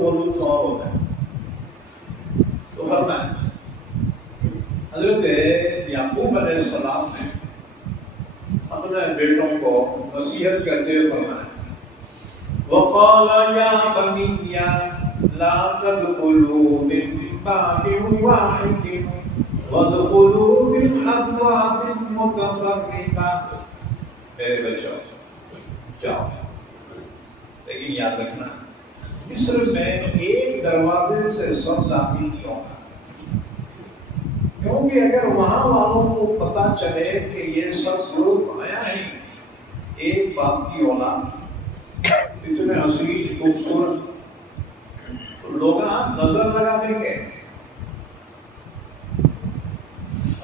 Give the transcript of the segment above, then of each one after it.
وہ لطف اور ہوتا ہے. تو فرمایا حضرت یعقوب علیہ السلام نے اپنے بیٹوں کو نصیحت کرتے ہوئے فرمایا وَقَالَ يَا بَنِيَّ لَا تَدْخُلُوا مِن بَابٍ وَاحِدٍ وَادْخُلُوا مِنْ أَبْوَابٍ مُتَفَرِّقَةٍ. میرے بچوں جاؤ، لیکن یاد رکھنا مصر میں ایک دروازے سے سب داخل نہیں ہوگا، کیونکہ اگر وہاں والوں کو پتہ چلے کہ یہ سب لوگ آیا ہیں ایک باپ کی اولاد اتنے حسین خوبصورت، تو لوگ نظر لگا دیں گے.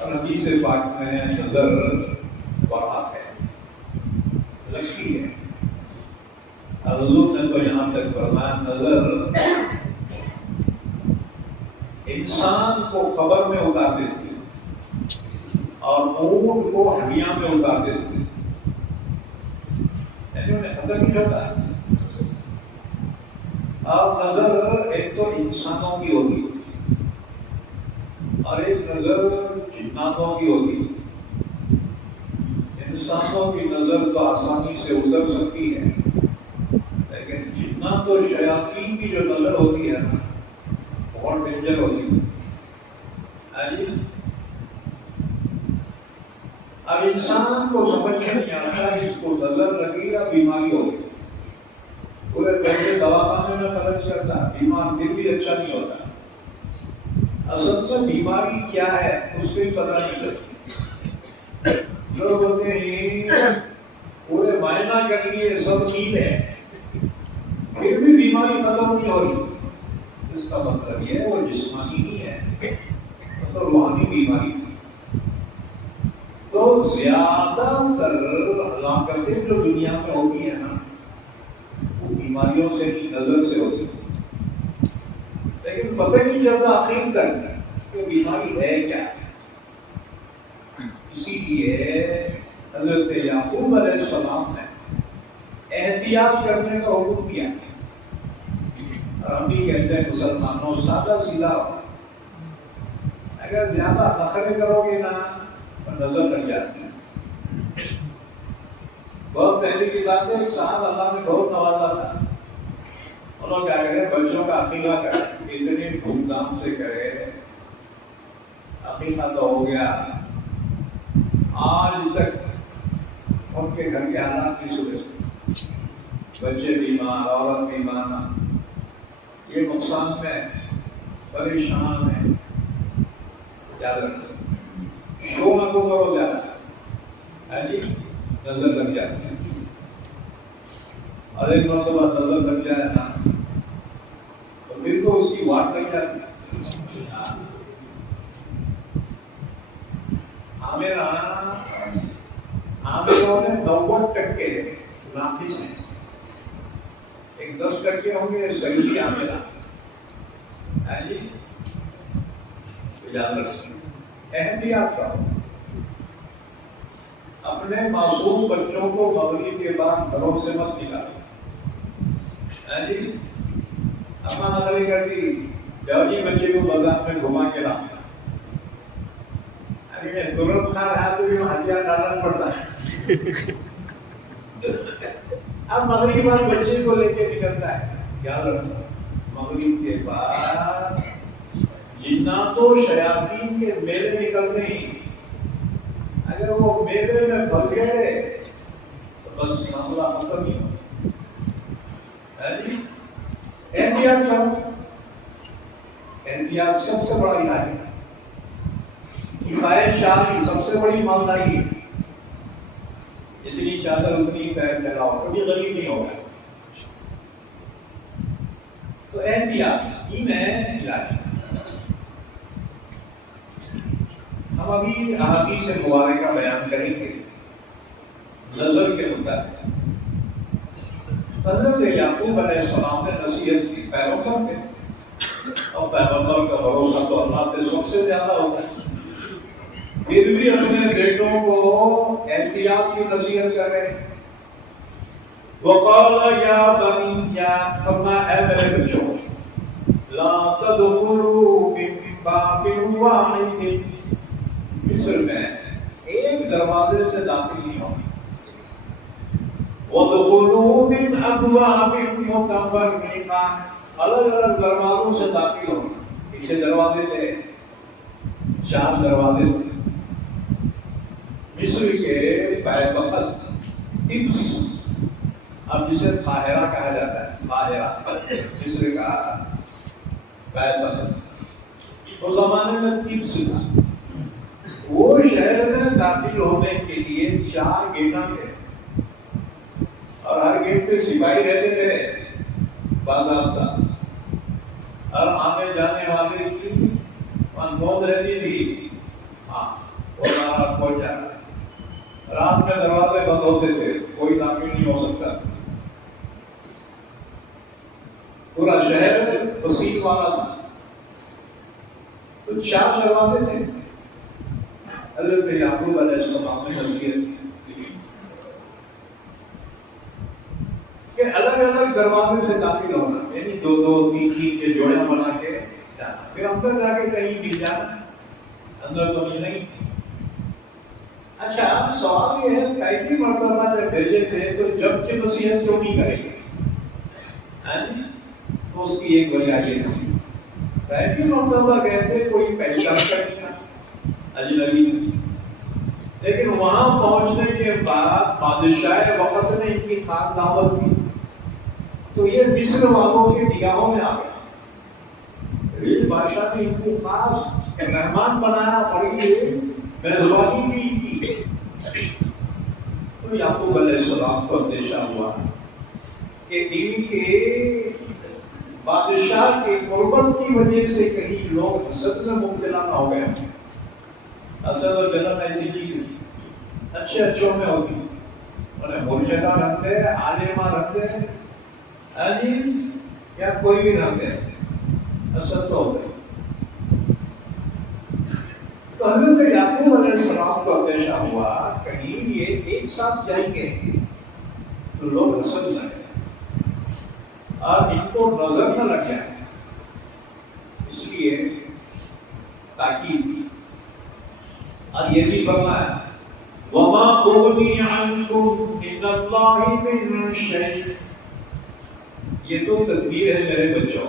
اور حدیث پاک میں نظر بڑھات ہے، لگتی ہے. حضور نے تو یہاں تک فرمایا نظر انسان کو خبر میں اتار دیتی ہے اور اونٹ کو ہڈیاں میں اتار دیتی ہے، یعنی انہیں خطر نہیں ہوتا ہے. اور نظر ایک تو انسانوں کی ہوتی ہے اور ایک نظر جناتوں کی ہوتی ہے. انسانوں کی نظر تو آسانی سے اتر سکتی ہے، لیکن جنات و شیاطین کی جو نظر ہوتی ہے نا بہت ڈینجر ہوتی ہے. اب انسان کو سمجھ میں نہیں آتا اس کو نظر لگی یا بیماری ہوگی، پورے پیسے دواخانے میں خرچ کرتا، بیمار پھر بھی اچھا نہیں ہوتا. اصل میں بیماری کیا ہے اس کو ہی پتہ نہیں چلتا. لوگ ہوتے ہیں پورے معائنہ کر لیے سب ٹھیک ہے پھر بھی بیماری ختم نہیں ہو رہی. اس کا مطلب یہ ہے وہ جسمانی نہیں ہے، مطلب روحانی بیماری. تو زیادہ تر ہلاکتیں جو دنیا میں ہوتی ہیں نا وہ بیماریوں سے کی نظر سے ہوتی ہے، لیکن پتہ نہیں چلتا آخر تک کہ بیماری ہے کیا. اسی لیے حضرت یعقوب علیہ السلام نے احتیاط کرنے کا حکم دیا. اور ہم بھی کہتے ہیں مسلمانوں سادہ سیدھا ہو، اگر زیادہ نخرے کرو گے نا تو نظر لگ جاتی ہے. بہت پہلے کی بات ہے، ایک صاحب اللہ نے بہت نوازا تھا، انہوں کیا کرے بچوں کا عقیقہ کرے، اتنی دھوم دھام سے کرے. عقیقہ تو ہو گیا، آج تک ان کے گھر کے حالات کی صورت سے بچے بیمار، عورت بیمار، یہ نقصان میں پریشان ہے. یاد رکھیں شو نہ کو کرو زیادہ ہے جی، نظر لگ جاتی ہے. اور ایک مرتبہ نظر لگ جائے نا تو پھر تو اس کی واٹ لگ جاتی ہے. عامروں نے 90% ناقص ہیں، ایک 10% ہوں گے صحیح عامرہ ہے جی. یاد رکھیں احتیاط کرو، اپنے معصوم بچوں کو مغرب کے بعد گھروں سے مت نکالو. جی اما نظری کرتی جاؤ جی بچے کو بازار میں گھما کے لاؤ، ترنت کھا رہا تو بھی ہتھیار ڈالنا پڑتا ہے. اب مغرب کے بعد بچے کو لے کے نکلتا ہے. یاد رکھو مغرب کے بعد جنات و شیاطین کے میلے نکلتے ہیں، اگر وہ میلے میں پھنس گئے تو بس معاملہ ختم ہی ہو. احتیاط کرو، احتیاط سب سے بڑا علاج ہے. کفایت شاہی سب سے بڑی مالداری ہے. جتنی چادر اتنی پیر پھیلاؤ، کبھی غریب نہیں ہوگا. تو احتیاط ہی میں علاج. ہم ابھی احادیث مبارکہ بیان کریں گے نظر کے مطابق. حضرت یعقوب علیہ السلام نے نصیحت کی، پیغمبر تھے اور پیغمبر کا بھروسہ تو اللہ پہ سب سے زیادہ ہوتا ہے، پھر بھی اپنے بیٹوں کو احتیاط کی نصیحت کر رہے ہیں. وقال یا بنی، فرمایا اے میرے بچوں تدخلوا من باب واحد، مصر میں ایک دروازے سے داخل نہیں ہونا. وادخلوا من ابواب متفرقہ، الگ الگ دروازوں سے داخل ہونا. پیچھے دروازے تھے، 4 دروازے تھے. مصر کے بیبخت طبس، اب جسے قاہرہ کہا جاتا ہے، قاہرہ مصر کا بیبخت، اس زمانے میں طبس تھا. وہ شہر میں داخل ہونے کے لیے 4 گیٹاں تھے اور ہر گیٹ پہ سپاہی رہتے تھے باضابطہ، اور آنے جانے والے کی انمود رہتی تھی. ہاں وہ پہنچ جانا. رات میں دروازے بند ہوتے تھے، کوئی داخل نہیں ہو سکتا. پورا شہر وسیع والا تھا. تو 4 دروازے تھے. حضرت یعقوب علیہ السلام نے نصیحت کہ الگ الگ دروازے سے داخل ہونا، یعنی 2 3 کے جوڑیاں بنا کے جانا، پھر اندر جا کے کہیں مل جانا. اندر تو نہیں. اچھا سوال یہ ہے، پہلی مرتبہ جب بھیجے تھے تو جب کی نصیحت کیوں نہیں کریں گے؟ تو اس کی ایک وجہ یہ تھی، پہلی مرتبہ گئے تھے، کوئی پہچان کا نہیں تھا، اجنبی تھا. لیکن وہاں پہنچنے کے بعد بادشاہ وقت نے ان کی خاص دعوت کی تو یہ مصر والوں کے نگاہوں میں آ گیا. بادشاہ نے ان کو خاص مہمان بنایا، بڑی میزبانی کی ان کی. تو یعقوب علیہ السلام کو اندیشہ ہوا کہ ان کے بادشاہ کے قربت کی وجہ سے کہیں لوگ حسد سے مبتلا نہ ہو گئے. حسد اور جلن ایسی چیز اچھے اچھوں میں ہوتی، انہیں مرشدہ رکھ دے، عالمہ رکھ دے، یا کوئی بھی رکھ دے، حسد تو ہوتا ہے. تو حضرت یعقوب علیہ السلام کو اندیشہ ہوا کہیں یہ ایک ساتھ جائیں گے تو لوگ حسد جائیں اور ان کو نظر نہ لگ جائے. اس لیے تاکید کی اور یہ بھی فرمایا وَمَا أُغْنِي عَنْكُمْ مِنَ اللَّهِ مِنْ شَيْءٍ. یہ تو تدبیر ہے میرے بچوں،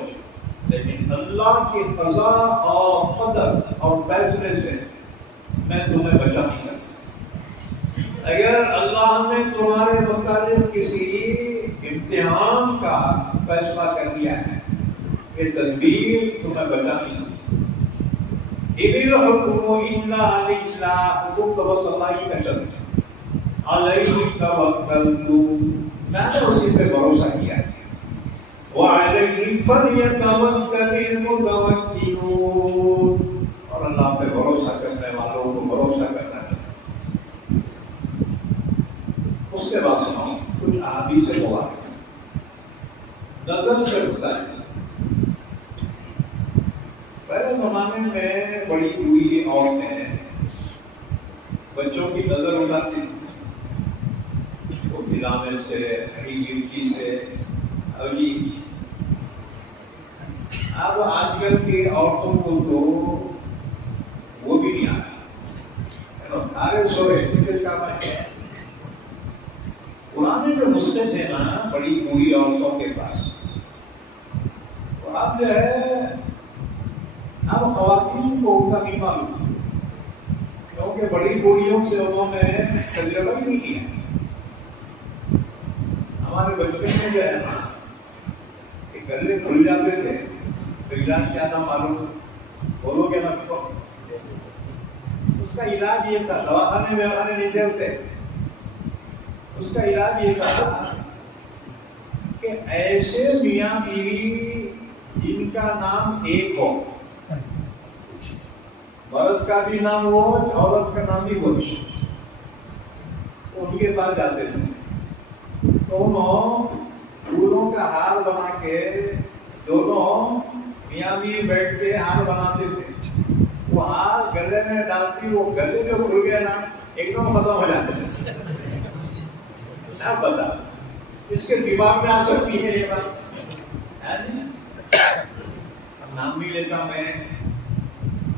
لیکن اللہ کے قضا اور قدر اور فیصلے سے میں تمہیں بچا نہیں سکتا. اگر اللہ نے تمہارے متعلق کسی امتحان کا فیصلہ کر دیا ہے، یہ تدبیر تمہیں بچا نہیں سکتی. اِنِ الْحُكْمُ إِلَّا لِلَّهِ، حکم تو بس اللہ ہی کا چلتا ہے. عَلَيْهِ تَوَكَّلْتُ، میں نے اسی پہ بھروسہ کیا ہے. وَعَلَيْهِ فَلْيَتَوَكَّلِ الْمُتَوَكِّلُونَ، اور اللہ پہ بھروسہ کرنے والوں کو بھروسہ کرنا ہے. اس کے بعد سناؤ کچھ احادیث مبارکہ. نظر سے رستا ہے. پہلے زمانے میں بڑی بوڑھی عورتیں بچوں کی نظر اٹھاتی تھی، وہ دلانے سے، ہری مرچی سے. اب آج کل کی عورتوں کو تو وہ بھی نہیں آیا. سارے سورے کا ہے. پرانے جو نسخے تھے نا بڑی بوڑھی عورتوں کے پاس، تو اب جو ہے اب خواتین کو اتنا نہیں معلوم، کیونکہ بڑی بوڑھیوں سے انہوں نے تجربہ ہی نہیں کیا. ہمارے بچپن میں جو ہے نا کہ گلے کھل جاتے تھے تو علاج کیا تھا معلوم؟ بولو گے نا، اس کا علاج یہ تھا، دواخانے میں ہمارے نہیں چلتے. اس کا علاج یہ تھا کہ ایسے میاں بیوی جن کا نام ایک ہو، مرد کا بھی نام ہو، عورت کا نام بھی ہو، ان کے پاس جاتے تھے. دونوں پھولوں کا ہار بنا کے دونوں میاں بھی بیٹھ کے ہار بناتے تھے. وہ ہار گلے میں ڈالتی، وہ گلے جو کھل گیا نا ایک دم ختم ہو جاتے تھے. کیا پتا اس کے دماغ میں آ سکتی ہے یہ بات. نام بھی لیتا میں،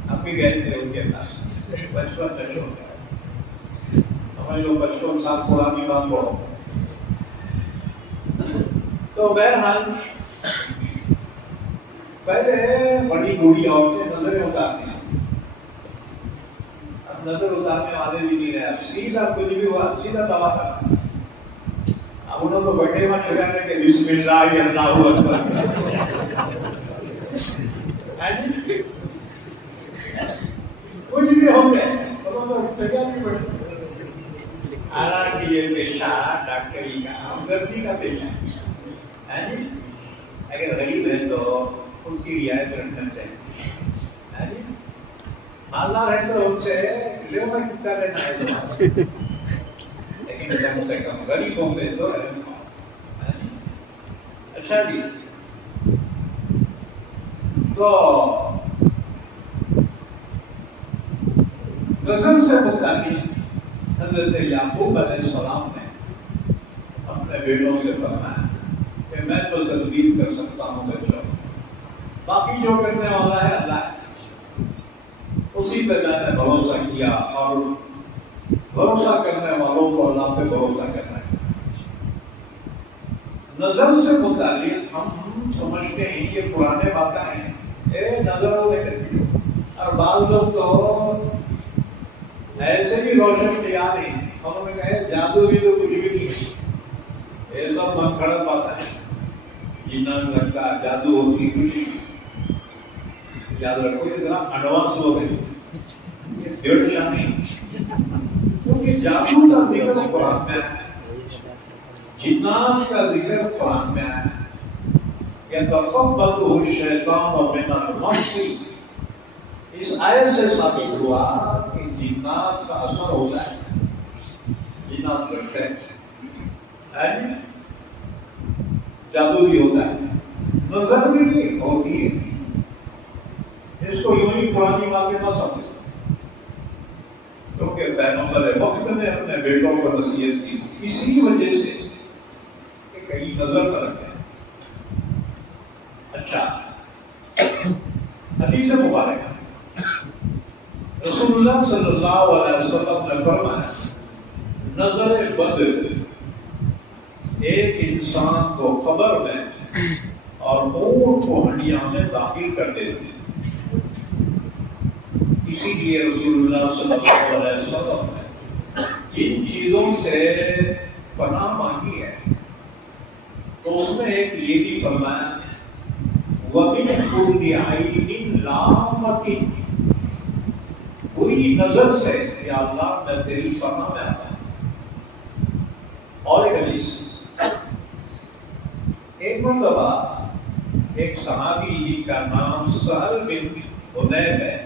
ہم بھی گئے تھے ان کے پاس بچپن میں جو ہمارے لوگ بچپن ساتھ تھوڑا بھی بات بڑھو. تو بہرحال پہلے بڑی بوڑھی عورتیں نظریں اتارتی ہیں، اب نظر اتارنے والے بھی نہیں رہے، اب سیدھا کچھ بھی ہوا سیدھا دوا کرنا. اب انہوں تو بیٹھے وہاں چھڑانے کے بسم اللہ اللہ اکبر، کچھ بھی ہو گئے. حالانکہ یہ پیشہ ڈاکٹری کا ہمدردی کا پیشہ ہے. اگر غریب ہے تو اس کی رعایت رکھنا چاہیے. مالدار ہے تو ان سے لے میں کتنا لینا ہے تمہارے، لیکن کم سے کم غریبوں میں تو رحم کرو. اچھا جی، تو نظر سے متعلق حضرت یعقوب علیہ السلام نے اپنے بیٹوں سے فرمایا کہ میں تو تدبیر کر سکتا ہوں بچوں، باقی جو کرنے والا ہے اللہ ہے. اسی پہ میں نے بھروسہ کیا، اور بھروسہ کرنے والوں کو اللہ پہ بھروسہ کرنا ہے. نظر سے متعلق ہم سمجھتے ہیں یہ پرانے باتیں ہیں، اے نظر لے کر، اور بعض لوگ تو ایسے بھی روشن تیار ہیں. ہم نے کہے جادو بھی تو کچھ بھی نہیں ہے، یہ سب من گھڑت باتیں ہیں. جنات لگتا جادو ہوتی کچھ نہیں. یاد رکھو یہ ذرا ایڈوانس لوگ ہیں، یہ ڈیڑھ شاہ نہیں، کیونکہ جادو کا ذکر قرآن میں ہے، جنات کا ذکر قرآن میں ہے. يتقبله الشیطان من المس. اس آیت سے ثابت ہوا کہ جنات کا اثر ہوتا ہے، جنات لگتے ہیں، جادو بھی ہوتا ہے، نظر بھی ہوتی ہے. اس کو یوں ہی پرانی باتیں نہ سمجھ، کیونکہ پیغمبر وقت نے اپنے بیٹوں کو نصیحت کی اسی وجہ سے کہ کہیں نظر نہ رکھیں. اچھا، حدیث مبارکہ رسول اللہ صلی اللہ علیہ وسلم نے فرمایا نظر بد ایک انسان کو قبر میں اور اونٹ کو ہڈیاں میں داخل کر دیتے. اسی لیے رسول اللہ صلی اللہ علیہ وسلم نے جن چیزوں سے پناہ مانگی ہے تو اس میں ایک یہ بھی فرمایا وَمِنْ كُلِّ عَيْنٍ لَامَةٍ، بری نظر سے یا اللہ میں تیری پناہ میں آتا ہوں. اور ایک حدیث، ایک مرتبہ ایک صحابی جی کا نام سہل بن حنیف ہے.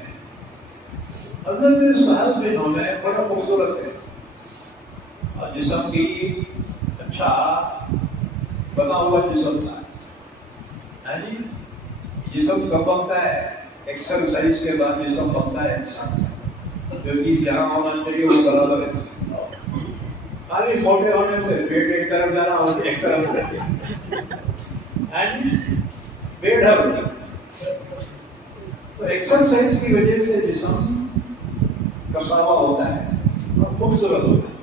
حضرت سہل بن حنیف بڑا خوبصورت ہے اور جسم بھی اچھا بنا ہوا جسم تھا. جسم کب بنتا ہے؟ ایکسرسائز کے بعد جسم بنتا ہے انسان کا، کیونکہ جہاں ہونا چاہیے وہ برابر ہے. خالی موٹے ہونے سے پیٹ ایک طرف جانا اور ایک طرف پیٹ ہر تو ایکسرسائز کی وجہ سے جسم کساوا ہوتا ہے اور خوبصورت ہوتا ہے.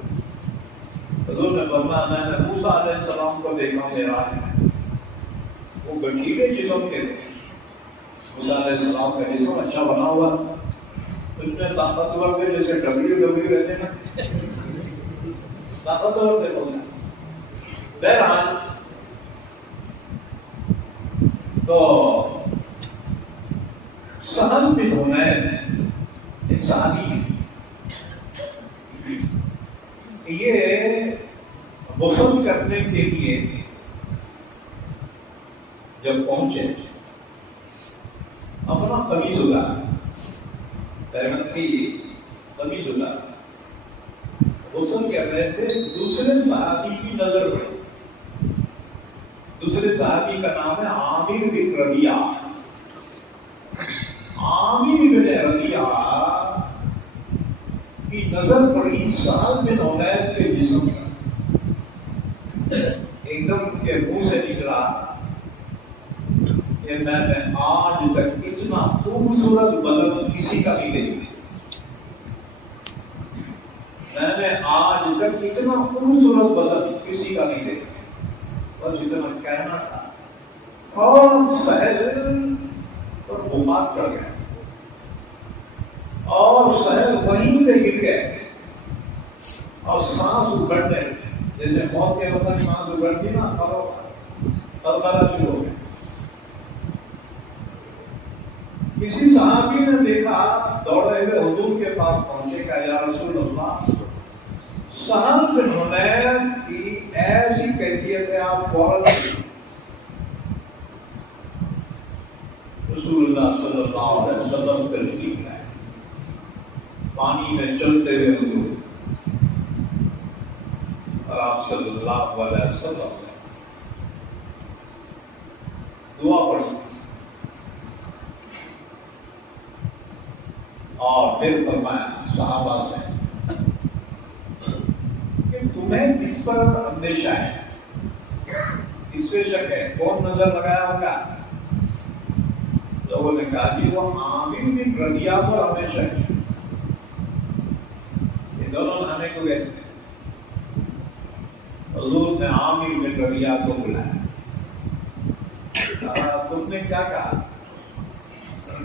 حضور نے فرمایا میں نے موسیٰ علیہ السلام کو دیکھا میرا ہے، وہ گٹھیلے جسم کے تھے. موسیٰ علیہ السلام کا جسم اچھا بنا ہوا، اس میں طاقتور تھے، جیسے ڈبلیو رہتے نا، طاقتور تھے موسیٰ. بہرحال تو سہل بن حنیف ایک صحابی ہے. یہ غسل کرنے کے لیے جب پہنچے اپنا قمیض اتارا، پیغمبر تھی قمیض اتارا، غسل کر رہے تھے. دوسرے صحابی کی نظر پڑی. دوسرے صحابی کا نام ہے عامر بن ربیعہ. عامر بن ربیعہ کی نظر پڑی سہل بن حنیف کے جسم سے. ایک دم کے منہ سے نکلا کہ کہ میں نے آج تک اتنا خوبصورت بدن کسی کا نہیں دیکھا، میں نے آج تک اتنا خوبصورت بدن کسی کا نہیں دیکھا، بس اتنا کہنا تھا۔ فوراً سہل پر بخار چڑھ گیا اور سہل وہیں پہ گر گئے اور سانس اکڑنے، جیسے موت کے وقت سانس اکڑتی نا، خرخرا شروع ہو گیا۔ کسی صحابی نے دیکھا، دوڑے ہوئے حضور کے پاس پہنچے، کہا یا رسول اللہ، سہل بن حنیف کی ایسی کیفیت ہے، آپ فوراً رسول اللہ صلی اللہ علیہ وسلم تشریف لائے، پانی میں چلتے ہوئے حضور، اور آپ صلی اللہ علیہ وسلم دعا پڑھی اور پھر فرمایا صحابہ سے کہ تمہیں کس پر اندیشہ ہے، کس پہ شک ہے، کون نظر لگایا ہوگا؟ لوگوں نے کہا جی وہ عامر بن ربیعہ پر ہمیں شک ہے۔ یہ دونوں ہمیں کو گئے، حضور نے عامر بن ربیعہ کو بلایا، تم نے کیا کہا؟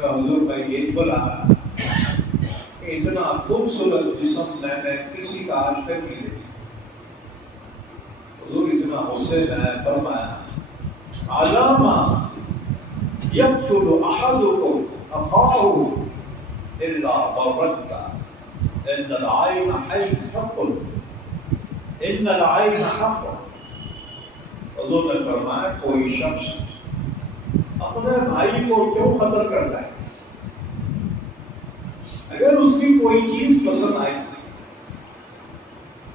حضور میں یہ بولا کہ اتنا خوبصورت جسم میں نے کسی کا آج تک نہیں دیکھا۔ حضور اتنا غصے سے فرمایا علامہ یقتل احدکم اخاہ الا برد ان العین حق، ان العین حق۔ حضور نے فرمایا کوئی شخص اپنے بھائی کو کیوں قتل کرتا ہے؟ اگر اس کی کوئی چیز پسند آئی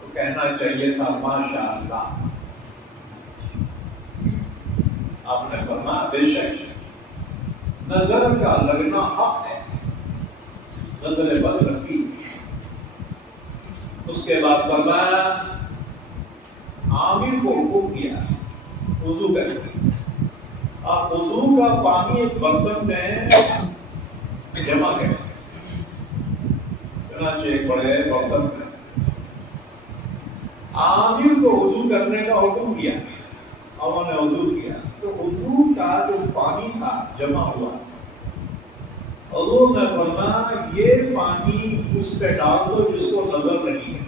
تو کہنا چاہیے تھا ماشاء اللہ۔ آپ نے فرمایا بے شک نظر کا لگنا حق ہے، نظربد لگتی۔ اس کے بعد فرمایا عامر کو حکم کیا وضو کرنے، آپ وضو کا پانی ایک برتن میں جمع کریں، چنانچہ ایک بڑے برتن میں عامر کو وضو کرنے کا حکم کیا اور انہوں نے وضو کیا تو وضو کا جو پانی تھا جمع ہوا، حضور نے فرمایا یہ پانی اس پہ ڈال دو جس کو نظر نہیں ہے،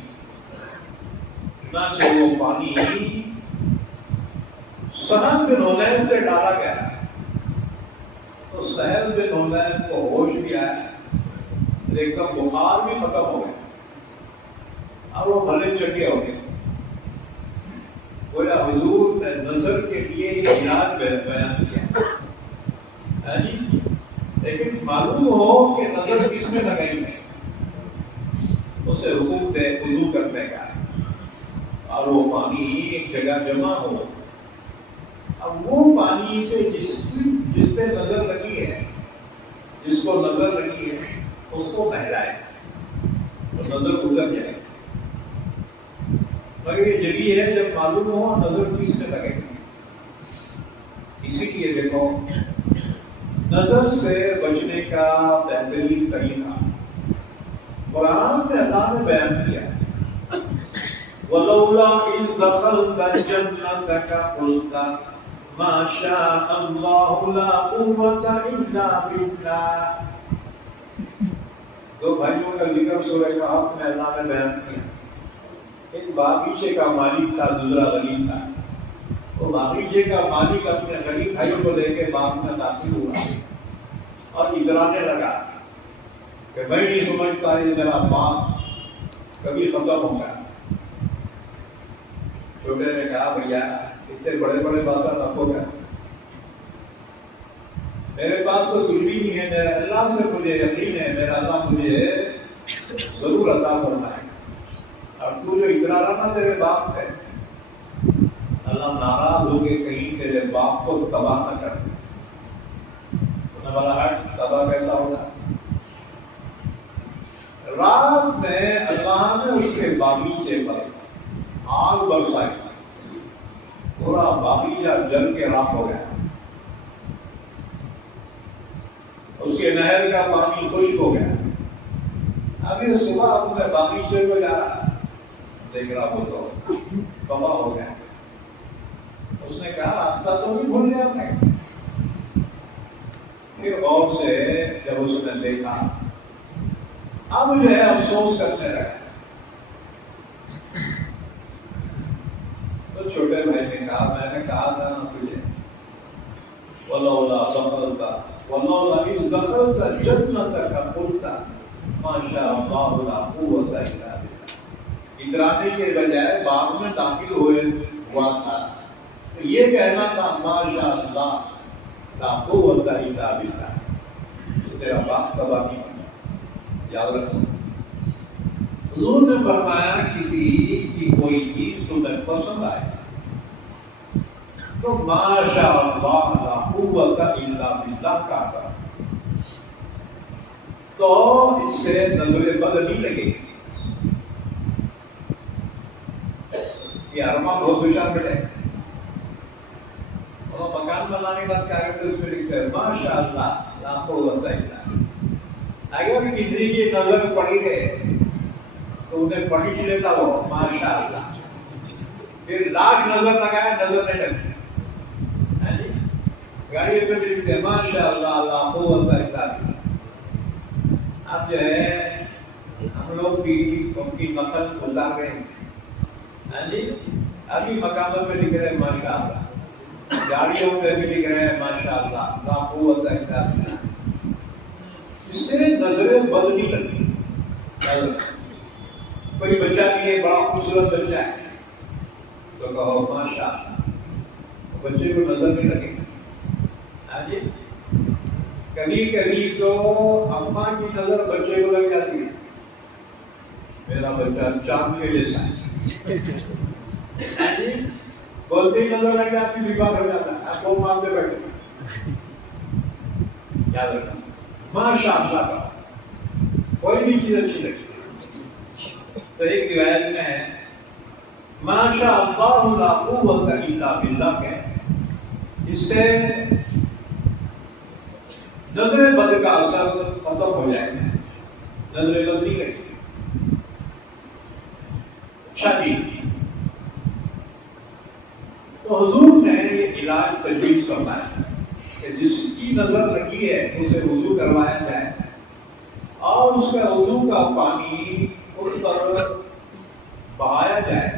چنانچہ وہ پانی سہل بن حنیف پہ ڈالا گیا تو سہل بن حنیف کو ہوش بھی آیا، ایک دم بخار بھی ختم ہو گیا اور وہ بھلے چکے ہو گئے۔ گویا حضور نے نظر کے لیے یہ علاج بیان کیا، لیکن معلوم ہو کہ نظر کس میں لگائی ہے، اسے حکم دے وضو کرنے کا اور وہ پانی ایک جگہ جمع ہو، اب وہ پانی سے جس پہ نظر لگی ہے، جس کو نظر لگی ہے اس کو نہلائے تو نظر گزر جائے، مگر یہ جگہ ہے جب معلوم ہو نظر کس میں لگے گی۔ اسی لیے دیکھو نظر سے بچنے کا بہترین طریقہ قرآن میں اللہ نے بیان کیا، وَلَوْلَا إِذْ دَخَلْتَ جَنَّتَكَ قُلْتَ مَا شَاءَ اللَّهُ لَا قُوَّةَ إِلَّا بِاللَّهِ۔ دو بھائیوں کا ذکر سورہ کہف میں اللہ نے بیان کیا۔ ایک باغیچے کا مالک تھا، دوسرا غریب تھا۔ وہ باغیچے کا مالک اپنے غریب بھائیوں کو لے کے باغ میں داخل ہوا اور اترانے لگا کہ میں نہیں سمجھتا یہ میرا باغ کبھی ختم ہوگا۔ چھوٹے نے کہا بھیا اتنے بڑے بڑے باتیں رکھو گا، میرے پاس تو کچھ بھی نہیں ہے، میرے اللہ سے مجھے یقین ہے میرا اللہ مجھے ضرور عطا فرمائے، اور تو جو اترا رہا نا تیرے باپ ہے، اللہ ناراض ہو کے کہیں تیرے باپ کو تباہ نہ کر۔ انہوں نے بولا ہٹ، تباہ کیسا ہوگا؟ رات میں اللہ نے اس کے باغیچے پر آگ برسائی، پورا باغیچہ جل کے راکھ ہو گیا۔ اس کے نہر کا پانی خشک ہو گیا. ابھی صبح میں باغیچے میں جا رہا دیکھ رہا وہ تو تباہ ہو گیا. اس نے کہا راستہ تو نہیں بھول گیا میں. پھر غور سے جب اس نے دیکھا اب جو ہے افسوس کرنے لگا. تو چھوٹے بھائی نے کہا میں نے کہا تھا نا تجھے وَلَوْلَا دَخَلْتَ وَلَوْلَا إِذْ دَخَلْتَ جَنَّتَكَ قُلْتَ مَا شَاءَ اللَّهُ لَا قُوَّةَ إِلَّا بِاللَّهِ. اترانے کے بجائے باغ میں داخل ہوا تھا تو یہ کہنا تھا ما شاء اللہ لا قوة الا باللہ. تو تیرا باغ تباہ نہیں ہوگا. یاد رکھو حضور نے فرمایا کسی کی کوئی چیز تمہیں پسند آئے تو ما شاء اللہ لا قوة الا باللہ کہا کرو تو اس سے نظر بد نہیں لگے گی. یہ ارما بہت ہوشیار بیٹے اور مکان بنانے کے بعد کیا کرتے اس میں لکھتے ہیں ماشاء اللہ لا قوت الا باللہ. اگر کسی کی نظر پڑی رہے تو انہیں پڑی لیتا وہ ماشاء اللہ. پھر لاکھ نظر لگائے نظر نہیں لگتی. گاڑی پہ بھی لکھتے ہیں ماشاء اللہ لا قوت الا باللہ. اب جو ہے ہم لوگ بھی ان کی نقل گزار رہے ہیں. ابھی مقاموں پہ لکھ رہے ہیں ماشاء اللہ, گاڑیوں پہ بھی لکھ رہے ہیں ماشاء اللہ لا قوت الا باللہ. اس سے نظریں بد نہیں لگتی. کوئی بچہ بھی ہے بڑا خوبصورت بچہ ہے تو کہو ماشاء اللہ, بچے کو نظر نہیں لگے گا. کبھی کبھی تو اماں کی نظر بچے کو لگ جاتی ہے میرا بچہ چاند کے جیسا ہے. بولتے ہی نظر لگ جاتی بیمار ہو جاتا ہے. آپ کو مانتے بیٹھے یاد رکھنا ماشاء اللہ کا کوئی بھی چیز اچھی لگتی ہے. تو ایک روایت میں ہے ماشاء اللہ لا قوت الا باللہ کہ اس سے نظر بد کا اثر ختم ہو جائے گا. نظر بد نہیں لگے. اچھا جی تو حضور نے یہ علاج تجویز فرمایا کہ جس کی نظر لگی ہے اسے وضو کروایا جائے اور اس کا وضو کا پانی اس پر بہایا جائے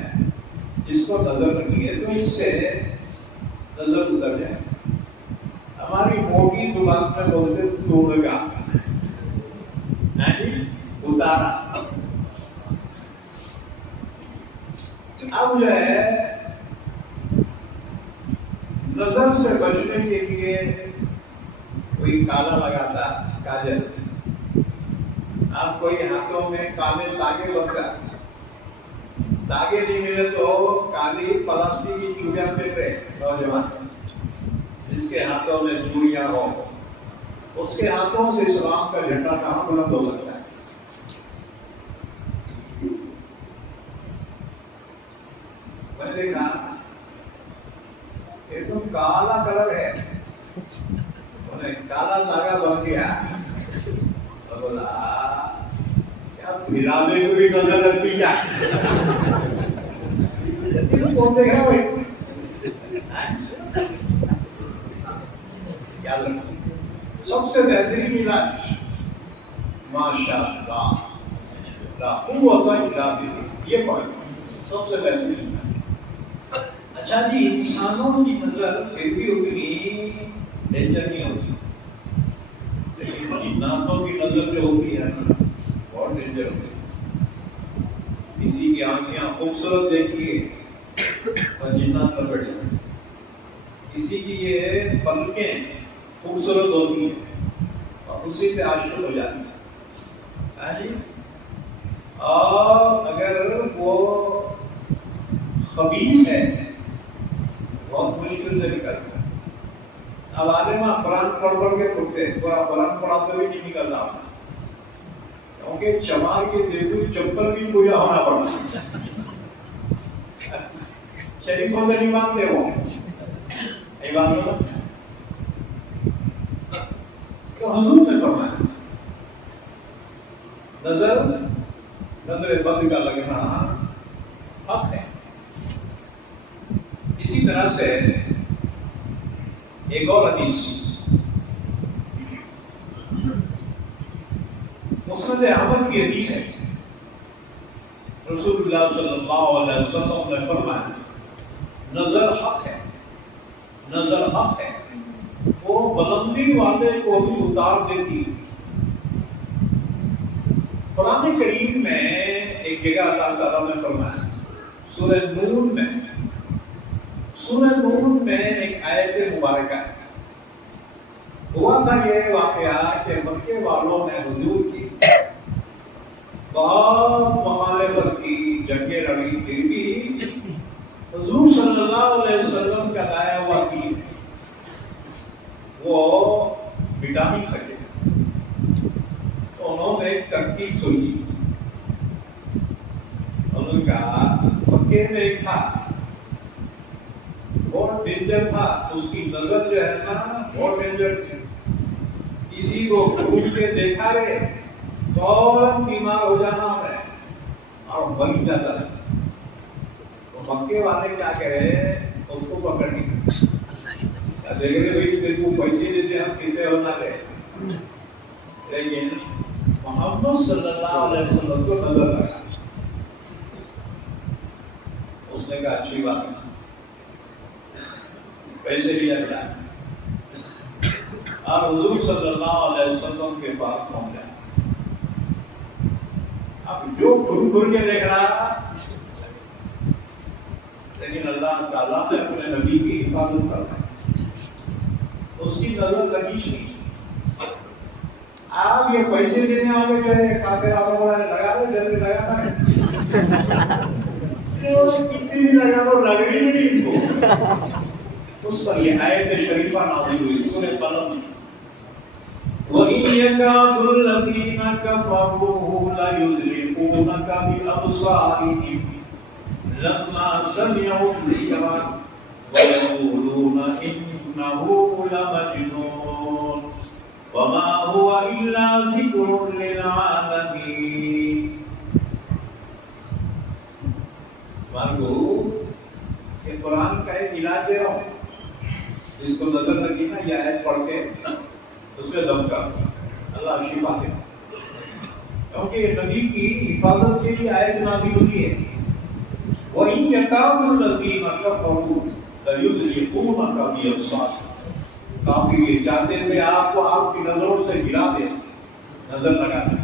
جس کو نظر لگی ہے تو اس سے نظر گزر جائے. ہماری موٹی زبان میں بولتے توڑ گا اتارا. اب جو ہے نظر سے بچنے کے لیے کوئی کالا لگاتا کاجل. آپ کوئی ہاتھوں میں کالے تاگے لگتا تاگے نہیں ملے تو کالی پلاسٹک کی چوڑیاں پہن رہے نوجوان جس کے ہاتھوں میں چوڑیاں ہو اس کے ہاتھوں سے اسلام کا جھنڈا کہاں بلند ہو سکتا ہے. میں نے کہا کہ تم کالا کلر ہے انہیں کالا دھاگا بن گیا تو بولا کیا بھیرابے کو بھی نظر لگتی کیا کون دیکھ رہا بھائی. یاد رکھنا سب سے بہترین علاج ماشاء اللہ لا قوت الا باللہ. یہ پوائنٹ سب سے بہترین. اچھا جی انسانوں کی نظر پھر بھی اتنی ڈینجر نہیں ہوتی لیکن جناتوں کی نظر جو ہوتی ہے نا بہت ڈینجر ہوتی ہے. کسی کی آنکھیں خوبصورت دیکھتی ہے اور جنات پر بیٹھے, کسی کی یہ پلکیں خوبصورت ہوتی ہیں اور اسی پہ عاشق ہو جاتی ہے. اور اگر وہ خبیث ہے بہت مشکل سے نکلتا ہے. اب عالمہ قرآن پڑھ کے پڑھتے پورا قرآن پڑھاتے ہوئے نہیں نکلتا کیونکہ چمار کے دیکھو چپل کی پوجا ہونا پڑتا. شریفوں سے نہیں مانتے وہ تو تو حضور نے فرمایا نظربد کا لگنا حق ہے. اسی طرح سے ایک اور حدیث مسند احمد کی حدیث ہے. رسول اللہ صلی اللہ علیہ وسلم نے فرمایا نظر حق ہے، نظر حق ہے، وہ بلندی والے کو بھی اتار دیتی. قرآن کریم میں ایک جگہ اللہ تعالیٰ نے فرمایا سورہ نون میں ایک آیت مبارکہ ہے. ہوا تھا یہ واقعہ کہ مکے والوں نے حضور کی بہت مخالفت کی، جنگیں لڑی، پھر بھی حضور صلی اللہ علیہ وسلم کا لایا ہوا دین وہ مٹا نہیں سکے. تو انہوں نے ایک ترکیب سوچی. انہوں نے کہا مکے میں ایک تھا بہت ڈینجر تھا، اس کی نظر جو ہے نا بہت ڈینجر تھی. کسی کو گھوم کے دیکھا رہے فوراً بیمار ہو جانا ہے اور مر جاتا ہے. تو مکے والے کیا کہہ رہے اس کو پکڑ نہیں دیکھ رہے بھائی تیرے کو پیسے دیتے ہم کتنے ہونا رہے. لیکن محمد صلی اللہ علیہ وسلم کو نظر لگا. اس نے کہا اچھی بات ہے، پیسے لیا گیا اور حضور صلی اللہ علیہ وسلم کے پاس پہنچا. اب جو گھر کے دیکھ رہا، لیکن اللہ تعالیٰ نے اپنے نبی کی حفاظت کرنا، اس کی نظر لگی نہیں. آپ یہ پیسے دینے والے جو ہے کافر آپ لگا دو، جلدی لگانا ہے کتنی بھی لگا دو، لگ رہی نہیں ان کو. اس پر یہ آیت شریفہ نازل ہوئی سورہ قلم. وَإِنْ يَكَادُ الَّذِينَ كَفَرُوا لَيُزْلِقُونَكَ بِأَبْصَارِهِمْ لَمَّا سَمِعُوا الذِّكْرَ وَيَقُولُونَ إِنَّهُ لَمَجْنُونٌ وَمَا هُوَ إِلَّا ذِكْرٌ لِلْعَالَمِينَ. مانگو کہ قرآن کا ایک علاج دے رہا ہوں، جس کو نظر لگی نا یہ آیت پڑھ کے اس میں دم کر اللہ شفا دے، کیونکہ یہ نبی کی حفاظت کے لیے آیت نازل ہوئی ہے. وَإِنْ يَكَادُ الَّذِينَ كَفَرُوا لَيُزْلِقُونَكَ بِأَبْصَارِهِمْ. کافی یہ چاہتے تھے آپ کو آپ کی نظروں سے گرا دیں، نظر لگا دیں،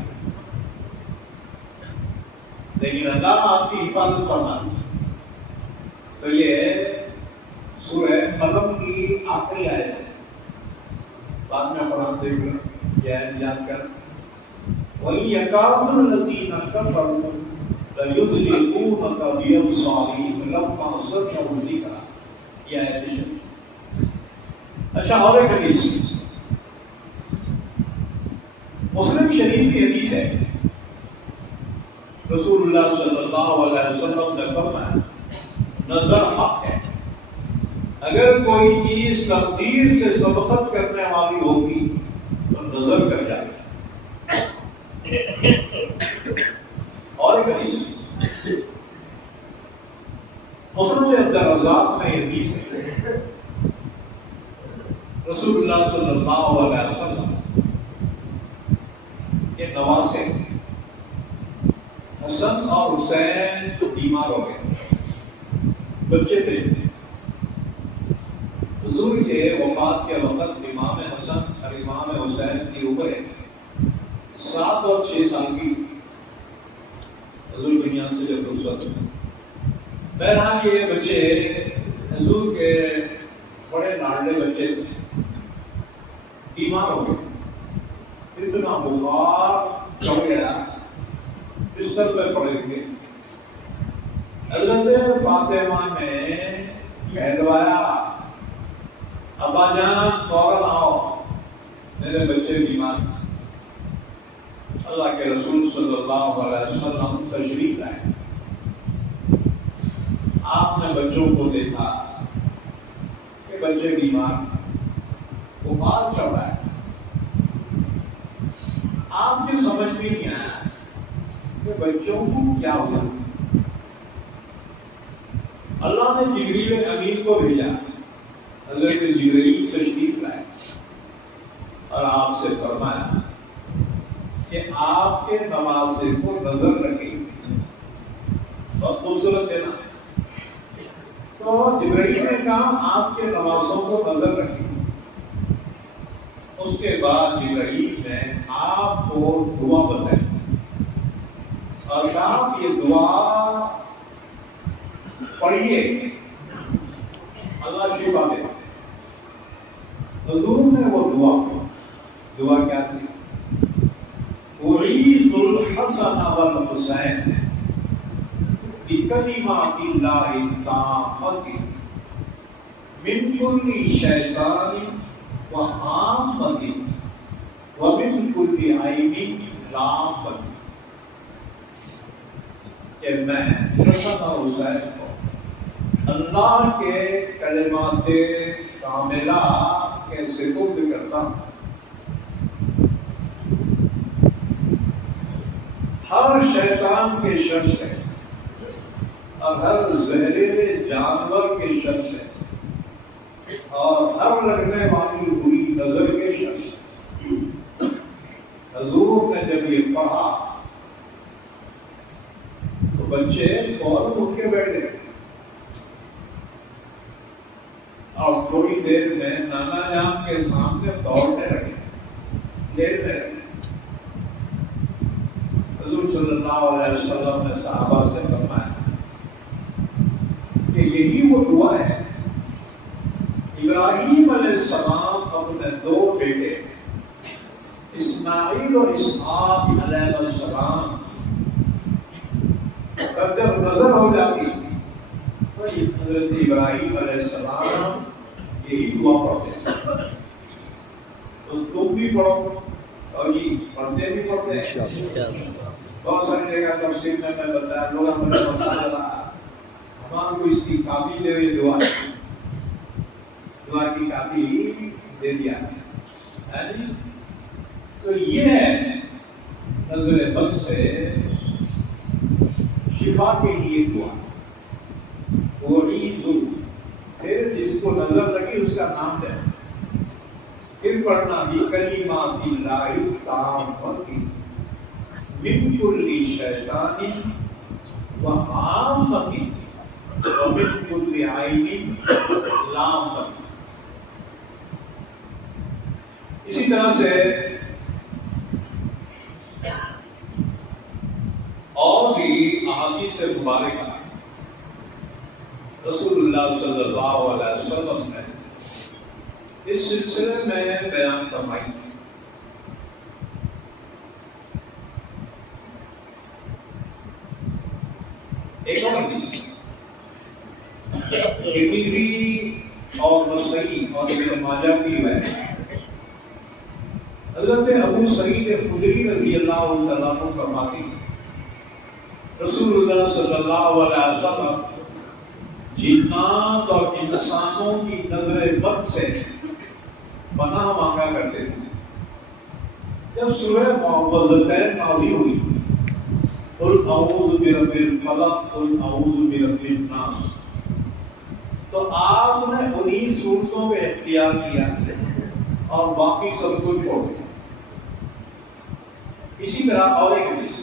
لیکن اللہ آپ کی حفاظت فرما دی. تو یہ سورہ قلم کی آخری آیت ہے. بعد میں قرآن دیکھ لیں یہ آیت یاد کر. وَإِنْ يَكَادُ الَّذِينَ كَفَرُوا لَيُزْلِقُونَكَ بِأَبْصَارِهِمْ لَمَّا سَمِعُوا الذِّكْرَ. یہ آیت ہے. اچھا اور ایک حدیث مسلم شریف کی حدیث ہے. رسول اللہ صلی اللہ علیہ وسلم نے فرمایا نظر حق ہے. اگر کوئی چیز تقدیر سے سبقت کرنے والی ہوتی تو نظر کر جاتی. اور ایک حدیث مسند عبدالرزاق میں یہ حدیث ہے. رسول اللہ صلی اللہ علیہ وسلم کے نواسے حسن اور حسین بیمار ہو گئے، بچے تھے. حضور کے وفات کے وقت امام حسن اور امام حسین کی عمریں 7 اور 6 سال کی. حضور دنیا سے جیسے رخصت ہوئے. بہرحال یہ بچے حضور کے بڑے لاڈلے بچے تھے، بیمار ہو گئے. اتنا بخار چڑھ گیا، بستر پہ پڑے گئے. حضرت فاطمہ نے کہلوایا ابا جان فوراً آؤ، میرے بچے بیمار. اللہ کے رسول صلی اللہ علیہ وسلم تشریف لائے. آپ نے بچوں کو دیکھا کہ بچے بیمار، بخار چڑھ رہا ہے. سمجھ بھی نہیں آیا کہ بچوں کو کیا ہوا. اللہ نے جبریل امین کو بھیجا. حضرت جبرائیل تشریف لائے اور آپ سے فرمایا کہ آپ کے نواسے کو نظر رکھیں. بہت خوبصورت ہے نا. تو جبرائیل نے کہا آپ کے نواسوں کو نظر رکھیں. اس کے بعد جبرائیل نے آپ کو دعا بتائی اور کہا یہ دعا پڑھیے اللہ شفا دے. حضور نے وہ دعا کیا تھی؟ اعیذ الحسن والحسین بکلمات اللہ التامۃ من کل شیطان وہامۃ ومن کل عین لامۃ. کہ میں حسن اور حسین کو اللہ کے کلمات کاملہ کے سپرد کرتا ہوں. ہر شیطان کے شر سے اور ہر زہریلے جانور کے شر سے اور ہر لگنے والی ہوئی نظر کے شر سے. حضور نے جب یہ پڑھا تو بچے فوراً اٹھ کے بیٹھ گئے اور تھوڑی دیر میں نانا جان کے سامنے دوڑنے لگے, کھیلنے لگے. حضور صلی اللہ علیہ وسلم نے صحابہ سے فرمایا کہ یہی وہ دعا ہے ابراہیم علیہ السلام اپنے دو بیٹے اسماعیل اور اسحاق علیہ السلام جب نظر ہو جاتی تو حضرت ابراہیم علیہ السلام یہی دعا پڑھتے. تو تم بھی پڑھو اور یہ پڑھتے بھی پڑھتے ہیں. بہت ساری جگہ تفسیر میں بتایا, لوگ ہمیں بتا رہا ہمارے کو اس کی کاپی دے ہوئی دعا کی کاپی دے دیا. تو یہ نظربد سے شفا کے لیے دعا. پھر جس کو نظر لگی اس کا نام لے, پھر پڑھنا بکلمات اللہ التامۃ من کل شیطان وہامۃ ومن کل عین لامۃ. اسی طرح سے اور بھی احادیث مبارکہ رسول اللہ صلی اللہ علیہ وسلم نے اس سلسلے میں بیان فرمائی. ایک اور حدیث ترمذی اور نسائی اور ابن ماجہ کی روایت. حضرت ابو سعید خدری رضی اللہ تعالیٰ عنہ فرماتے ہیں رسول اللہ صلی اللہ علیہ وسلم جنات اور انسانوں کی نظربد سے پناہ مانگا کرتے تھے. جب سورہ معوذتین نازل ہوئی قل اعوذ برب الفلق قل اعوذ برب الناس, تو آپ نے انہی صورتوں کو اختیار کیا اور باقی سب کو چھوڑ دیا. اسی طرح اور ایک حدیث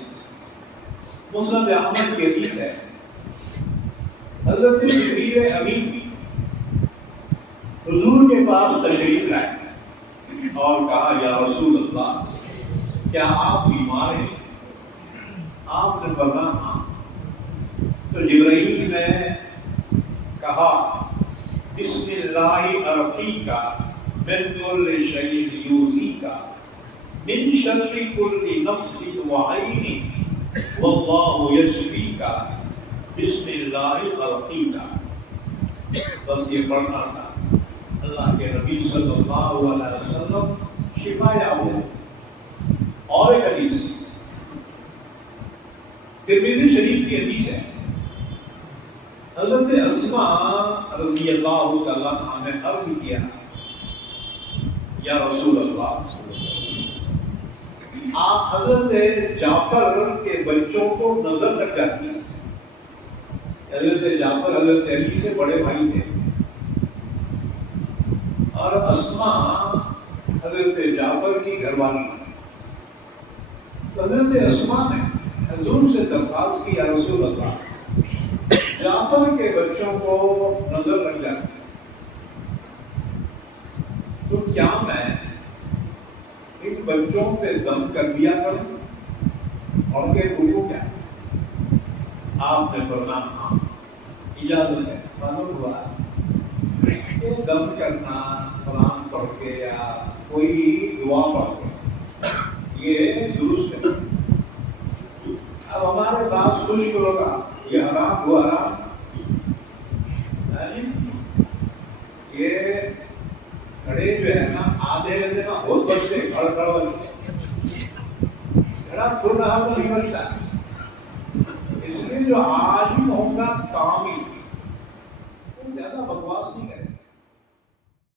مسند احمد کی حدیث ہے. حضرت جبریل امین حضور کے پاس تشریف لائے اور کہا یا رسول اللہ کیا آپ بیمار ہیں؟ آپ نے فرمایا ہاں. تو جبرائیل نے کہا بسم اللہ ارقیک من کل شیء یؤذیک من شر کل نفس وعین واللہ یشفیک بسم اللہ ارقیک. بس یہ پڑھنا تھا. اللہ کے نبی صلی اللہ علیہ وسلم شفا یاب ہو. اور ایک حدیث ترمذی شریف کی حدیث ہے. حضرت اسماء رضی اللہ تعالیٰ عنہ نے عرض کیا یا رسول اللہ حضرت جعفر کے بچوں کو نظر لگ جاتی ہے. حضرت جعفر حضرت علی سے بڑے بھائی تھے اور اسما حضرت جعفر کی گھر والی تھی. حضرت اسما نے حضور سے درخواست کی، یا رسول اللہ جعفر کے بچوں کو نظر لگ جاتی ہے تو کیا میں ان بچوں پہ دم کر دیا کروں اور کہ کو کیا؟ آپ نے فرمایا ہاں اجازت ہے. معلوم ہوا کہ دم کرنا سلام پڑھ کے یا کوئی دعا پڑھ کے یہ درست ہے. اب ہمارے پاس خشک ہوگا یہ حرام وہ حرام، یہ کھڑے جو ہے نا آدھے ویسے نا بہت بچے کھڑ کھڑا پھر رہا تو نہیں بچتا. اس لیے جو عالم ہوگا کامل وہ زیادہ بکواس نہیں کرے.